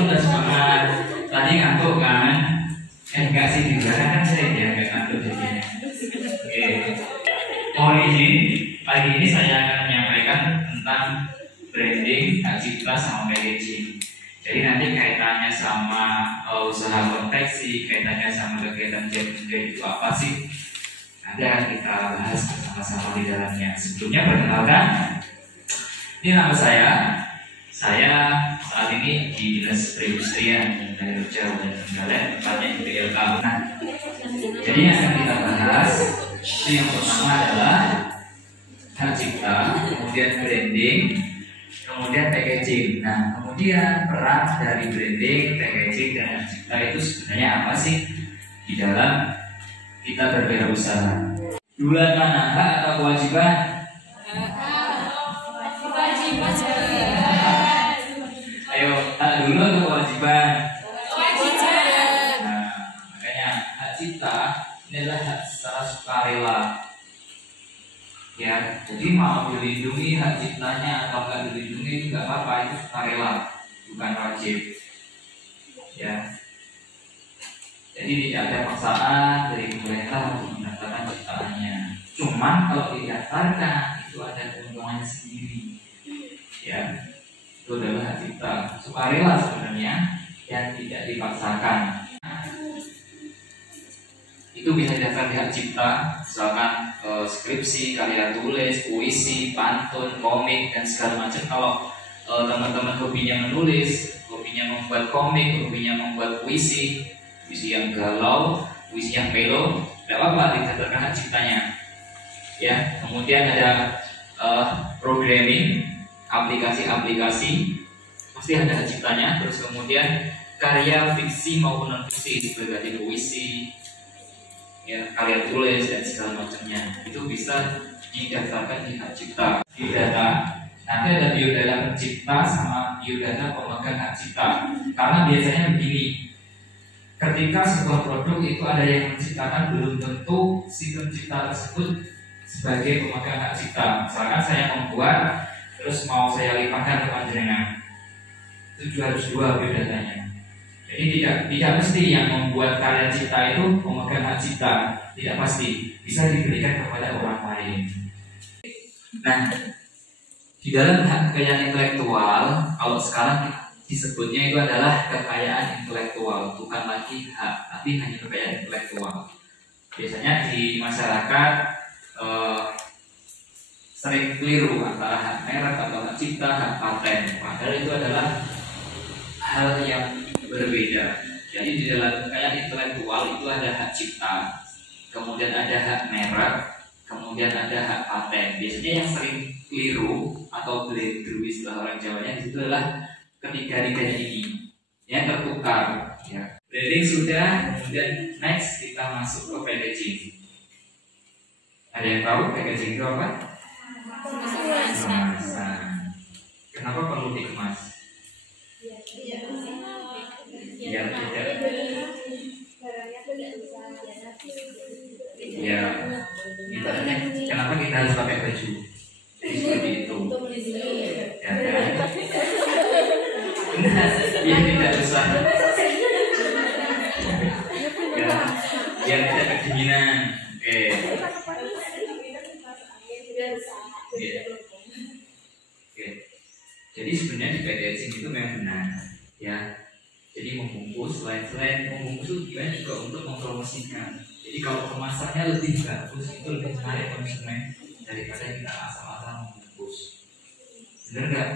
udah semangat. Tadi ngantuk kan? Enggak sih, di belakang kan saya nggak ngantuk jadinya. Oke. Mohon izin, pagi ini saya akan menyampaikan tentang branding, hak cipta sama packaging. Jadi nanti kaitannya sama usaha konveksi, kaitannya sama kegiatan jahit itu apa sih? Nanti akan kita bahas bersama-sama di dalamnya. Sebelumnya perkenalkan, ini nama saya. Saya saat ini di Dinas Perindustrian dari Jogja dan Trenggalek, tempatnya di PLK. Nah, jadi yang akan kita bahas itu yang pertama adalah hak cipta, kemudian branding, kemudian packaging. Nah, kemudian peran dari branding, packaging, dan hak cipta itu sebenarnya apa sih di dalam kita berwirausaha? Duluan mana, hak atau kewajiban? Ayo, hak dulu atau kewajiban? Kewajiban. Nah, makanya hak cipta ini adalah hak secara sukarela. Ya, jadi mau dilindungi hak ciptanya atau nggak dilindungi itu nggak apa-apa, itu sukarela, bukan wajib. Ya, jadi tidak ada paksaan dari pemerintah untuk mendaftarkan ciptaannya. Cuman kalau didaftarkan itu ada keuntungannya sendiri. Ya, itu adalah hak cipta, sukarela sebenarnya yang tidak dipaksakan. Itu bisa didaftar di hak cipta, misalkan skripsi, karya tulis, puisi, pantun, komik, dan segala macam. Kalau teman-teman hobinya menulis, hobinya membuat komik, hobinya membuat puisi, puisi yang galau, puisi yang melo, tidak apa-apa didaftarkan hak ciptanya. Ya, kemudian ada programming, aplikasi-aplikasi, pasti ada hak ciptanya. Terus kemudian karya fiksi maupun non fiksi, seperti puisi, ya, karya tulis dan segala macamnya, itu bisa didaftarkan di hak cipta. Biodata, nanti ada biodata pencipta sama biodata pemegang hak cipta. Karena biasanya begini, ketika sebuah produk itu ada yang menciptakan, belum tentu si pencipta tersebut sebagai pemegang hak cipta. Misalkan saya membuat, terus mau saya limpahkan ke panjenengan, itu harus dua biodatanya. Jadi tidak mesti yang membuat karya cipta itu pemegang hak cipta, tidak pasti, bisa diberikan kepada orang lain. Nah, di dalam hak kekayaan intelektual, kalau sekarang disebutnya itu adalah kekayaan intelektual, bukan lagi hak, tapi hanya kekayaan intelektual. Biasanya di masyarakat sering keliru antara hak merek atau hak cipta, hak paten. Padahal itu adalah hal yang berbeda. Jadi di dalam kekayaan intelektual itu ada hak cipta, kemudian ada hak merek, kemudian ada hak paten. Biasanya yang sering keliru atau bledru istilah orang Jawanya itu adalah ketiga-tiganya ini yang tertukar. Ya. Branding sudah, kemudian next kita masuk ke packaging. Ada yang tahu packaging itu apa? Kemasan. Kenapa perlu dikemas? Ya, tidak. Ya, ibaratnya kenapa kita harus pakai baju? Jadi seperti itu. Ya, kan? Ya tidak usah. Ya, biar tidak kedinginan. Oke. Oke. Jadi sebenarnya di packaging itu memang benar, ya. Jadi membungkus, selain membungkus itu juga untuk mempromosikan. Jadi kalau kemasannya lebih bagus itu lebih menarik konsumen daripada kita asal-asalan membungkus. Benar nggak?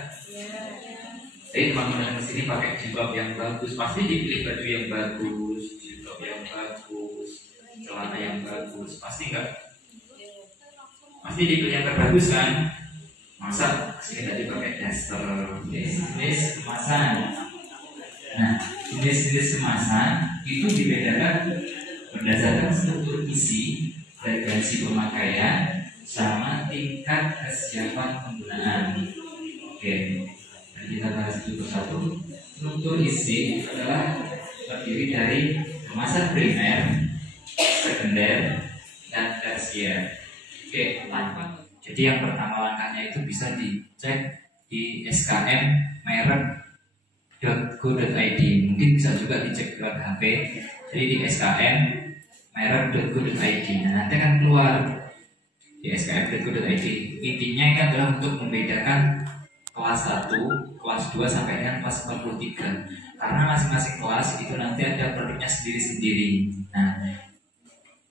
Jadi teman-teman kesini pakai jilbab yang bagus, pasti dipilih baju yang bagus, jilbab yang bagus, celana yang bagus, pasti nggak? Pasti dipilih yang terbagus kan? Masa sini tadi pakai daster, jenis kemasan. Nah, jenis-jenis kemasan itu dibedakan berdasarkan struktur isi, frekuensi pemakaian, sama tingkat kesiapan penggunaan. Oke, nah kita bahas itu persatu. Struktur isi adalah terdiri dari kemasan primer, sekunder, dan tersier. Oke, tanpa. Jadi yang pertama langkahnya itu bisa dicek di SKM merek .go.id. Mungkin bisa juga dicek lewat HP. Jadi di SKM merek.go.id. Nah, nanti akan keluar di skm.go.id. Intinya itu adalah untuk membedakan kelas 1, kelas 2 sampai dengan kelas 43. Karena masing-masing kelas itu nanti ada produknya sendiri-sendiri. Nah,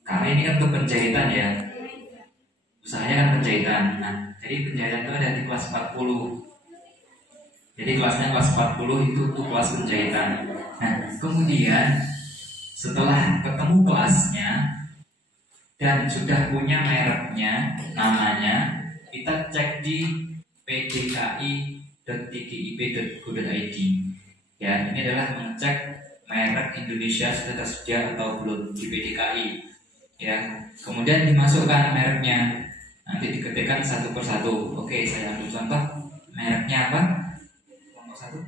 karena ini kan untuk penjahitan ya, usahanya kan penjahitan. Nah, jadi penjahitan itu ada di kelas 40. Jadi kelasnya kelas 40 itu untuk kelas penjahitan. Nah, kemudian setelah ketemu kelasnya dan sudah punya mereknya, namanya, kita cek di pdki.tgip.go.id. Ya, ini adalah mengecek merek Indonesia sudah tersedia atau belum di PDKI. Ya, kemudian dimasukkan mereknya. Nanti diketikkan satu persatu. Oke, saya ambil contoh. Mereknya apa? Kelompok 1.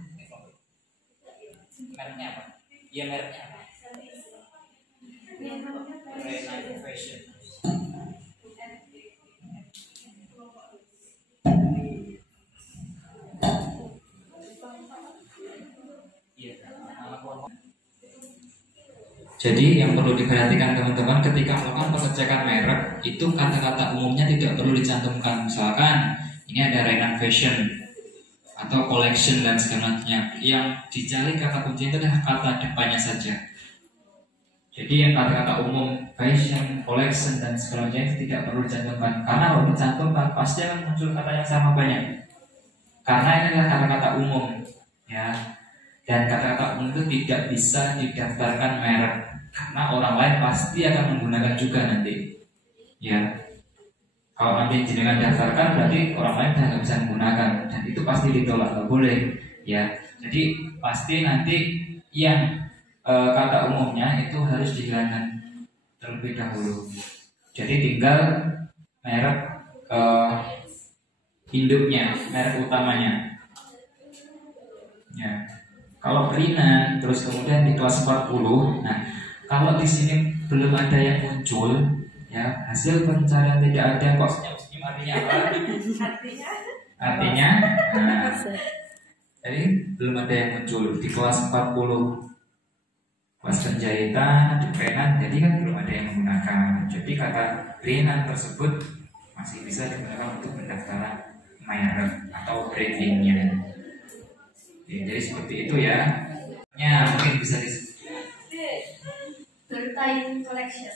Mereknya apa? Iya, mereknya apa? Renault Fashion. Jadi yang perlu diperhatikan teman-teman ketika melakukan pengecekan merek itu kata-kata umumnya tidak perlu dicantumkan. Misalkan ini ada Renault Fashion atau collection dan segala macamnya. Yang dicari kata kunci itu adalah kata depannya saja. Jadi yang kata-kata umum fashion, collection dan segala macamnya itu tidak perlu dicantumkan. Karena kalau dicantumkan pasti akan muncul kata yang sama banyak. Karena ini adalah kata-kata umum, ya. Dan kata-kata umum itu tidak bisa didaftarkan merek karena orang lain pasti akan menggunakan juga nanti. Ya, kalau nanti jenengan daftarkan berarti orang lain sudah nggak bisa menggunakan dan itu pasti ditolak, nggak boleh. Ya, jadi pasti nanti yang kata umumnya itu harus dihilangkan terlebih dahulu. Jadi tinggal merek induknya, merek utamanya. Ya. Kalau Rinan, terus kemudian di kelas 40. Nah, kalau di sini belum ada yang muncul, ya hasil pencarian tidak ada. Kok senyum artinya apa? Artinya, nah, jadi belum ada yang muncul di kelas 40. Kelas penjahitan, di Rinan, jadi kan belum ada yang menggunakan. Jadi kata Rinan tersebut masih bisa digunakan untuk pendaftaran merek atau brandingnya. Ya, jadi seperti itu ya. Ya, mungkin bisa disebut Bertain collection.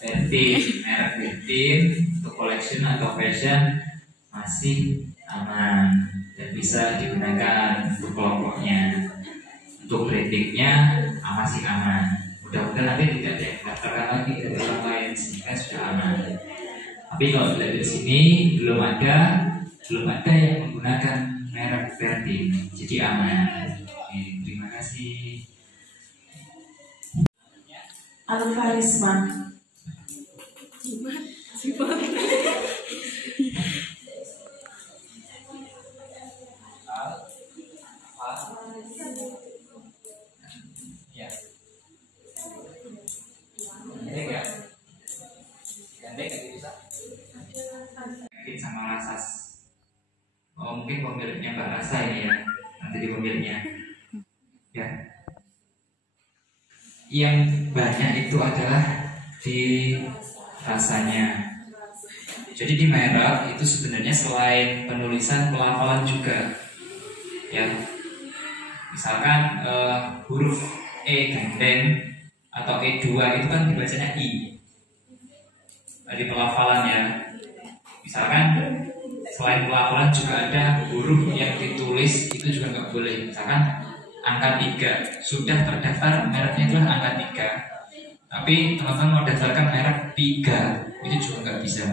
Bertin, merek Bertin untuk collection atau fashion masih aman dan bisa digunakan untuk kelompoknya. Untuk brandingnya masih aman. Mudah-mudahan nanti tidak ada yang mendaftarkan lagi dari orang lain sehingga sudah aman. Tapi kalau sudah di sini belum ada yang menggunakan merek Bertin, jadi aman. Oke, terima kasih. Alfarisma. Ya. Gandeng ya? Gandeng nggak bisa? Mungkin sama Rasas. Oh, mungkin pemiliknya Mbak Rasa ini ya. Nanti di pemiliknya. Ya. Yang banyak itu adalah di rasanya. Jadi di merek itu sebenarnya selain penulisan, pelafalan juga. Ya. Misalkan huruf E gandeng atau E2 itu kan dibacanya I di pelafalan ya. Misalkan selain pelafalan juga ada huruf yang ditulis itu juga nggak boleh. Misalkan angka 3 sudah terdaftar mereknya adalah angka 3, tapi teman-teman mau daftarkan merek 3 itu juga nggak bisa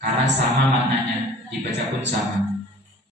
karena sama maknanya, dibaca pun sama.